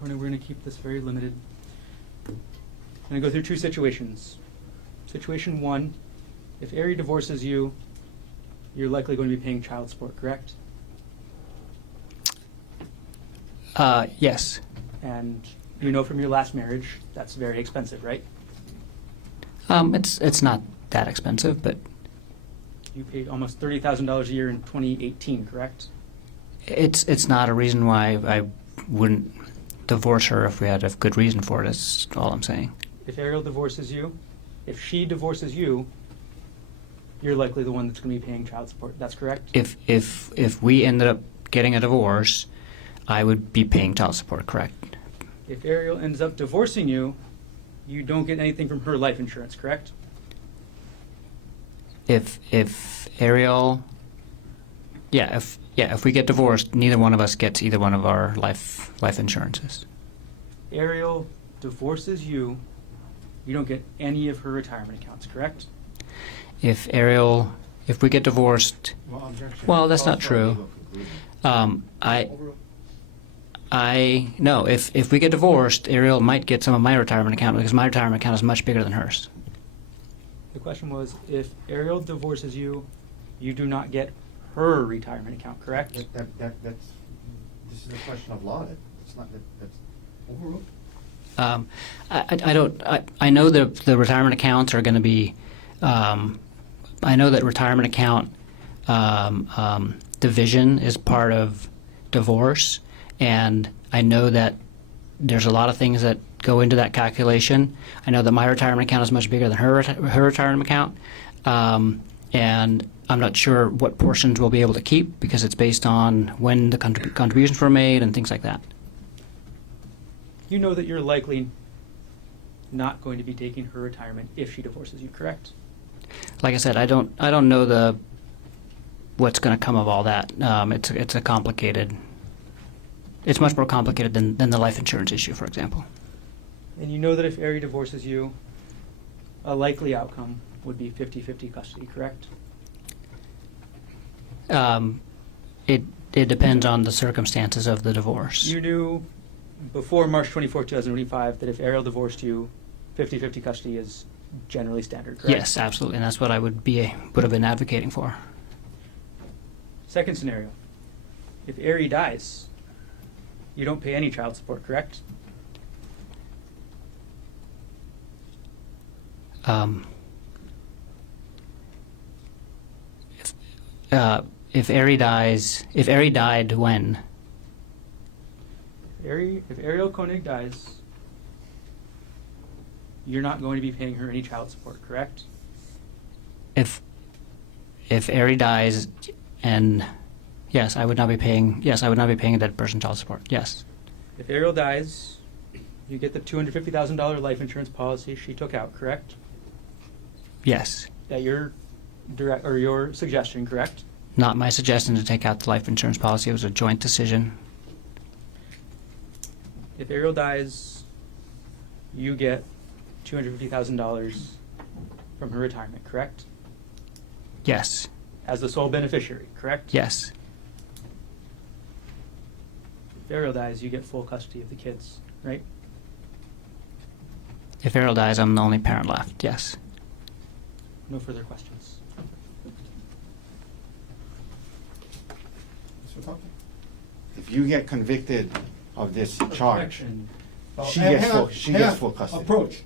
Konig, we're going to keep this very limited. I'm going to go through two situations. Situation one, if Ari divorces you, you're likely going to be paying child support, correct? Yes. And you know from your last marriage, that's very expensive, right? It's not that expensive, but You paid almost $30,000 a year in 2018, correct? it's not a reason why I wouldn't divorce her if we had a good reason for it. That's all I'm saying. If Ariel divorces you, if she divorces you, you're likely the one that's going to be paying child support. That's correct? If we ended up getting a divorce, I would be paying child support, correct? If Ariel ends up divorcing you, you don't get anything from her life insurance, correct? If Ariel, if we get divorced, neither one of us gets either one of our life insurances. Ariel divorces you, you don't get any of her retirement accounts, correct? If we get divorced, well, that's not true. No. If we get divorced, Ariel might get some of my retirement account because my retirement account is much bigger than hers. The question was, if Ariel divorces you, you do not get her retirement account, correct? This is a question of law. It's not that's overruled. I know the retirement accounts are going to be. I know that retirement account division is part of divorce, and I know that there's a lot of things that go into that calculation. I know that my retirement account is much bigger than her retirement account, and I'm not sure what portions we'll be able to keep because it's based on when the contributions were made and things like that. You know that you're likely not going to be taking her retirement if she divorces you, correct? Like I said, I don't know what's going to come of all that. It's a complicated. It's much more complicated than the life insurance issue, for example. And you know that if Ari divorces you, a likely outcome would be 50-50 custody, correct? It depends on the circumstances of the divorce. You knew before March 24, 2025 that if Ariel divorced you, 50-50 custody is generally standard, correct? Yes, absolutely, and that's what I would have been advocating for. Second scenario, if Ari dies, you don't pay any child support, correct? If Ari died when? If Ariel Konig dies, you're not going to be paying her any child support, correct? If Ari dies, and yes, I would not be paying. Yes, I would not be paying a dead person child support. Yes. If Ariel dies, you get the $250,000 life insurance policy she took out, correct? Yes. That your suggestion, correct? Not my suggestion to take out the life insurance policy. It was a joint decision. If Ariel dies, you get $250,000 from her retirement, correct? Yes. As the sole beneficiary, correct? Yes. If Ariel dies, you get full custody of the kids, right? If Ariel dies, I'm the only parent left. Yes. No further questions. If you get convicted of this charge, Objection. she gets full custody. Approach.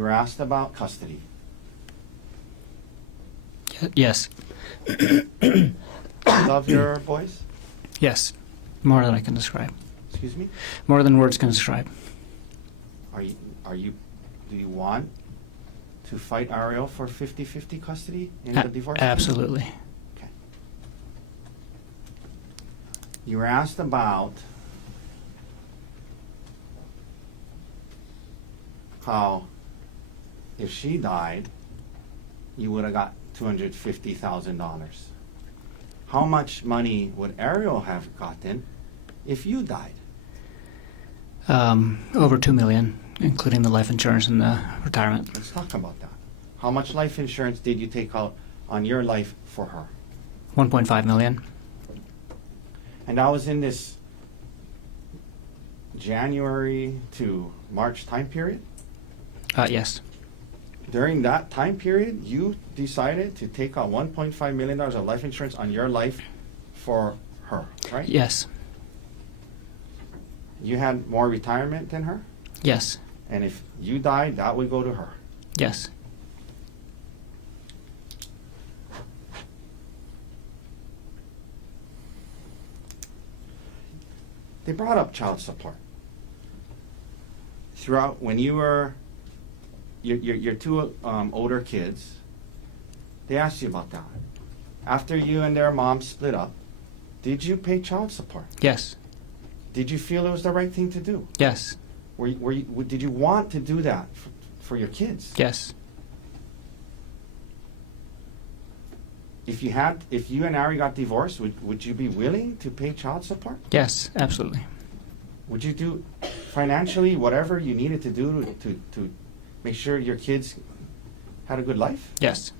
You were asked about custody. Yes. You love your boys? Yes. More than I can describe. Excuse me? More than words can describe. Do you want to fight Ariel for 50-50 custody in the divorce? Absolutely. Okay. You were asked about how if she died, you would have got $250,000. How much money would Ariel have gotten if you died? Over $2 million, including the life insurance and the retirement. Let's talk about that. How much life insurance did you take out on your life for her? $1.5 million. And that was in this January to March time period? Yes. During that time period, you decided to take out $1.5 million of life insurance on your life for her, right? Yes. You had more retirement than her? Yes. And if you died, that would go to her. Yes. They brought up child support. Throughout, when you were, your two older kids, they asked you about that. After you and their mom split up, did you pay child support? Yes. Did you feel it was the right thing to do? Yes. Did you want to do that for your kids? Yes. If you and Ari got divorced, would you be willing to pay child support? Yes, absolutely. Would you do financially whatever you needed to do to make sure your kids had a good life? Yes.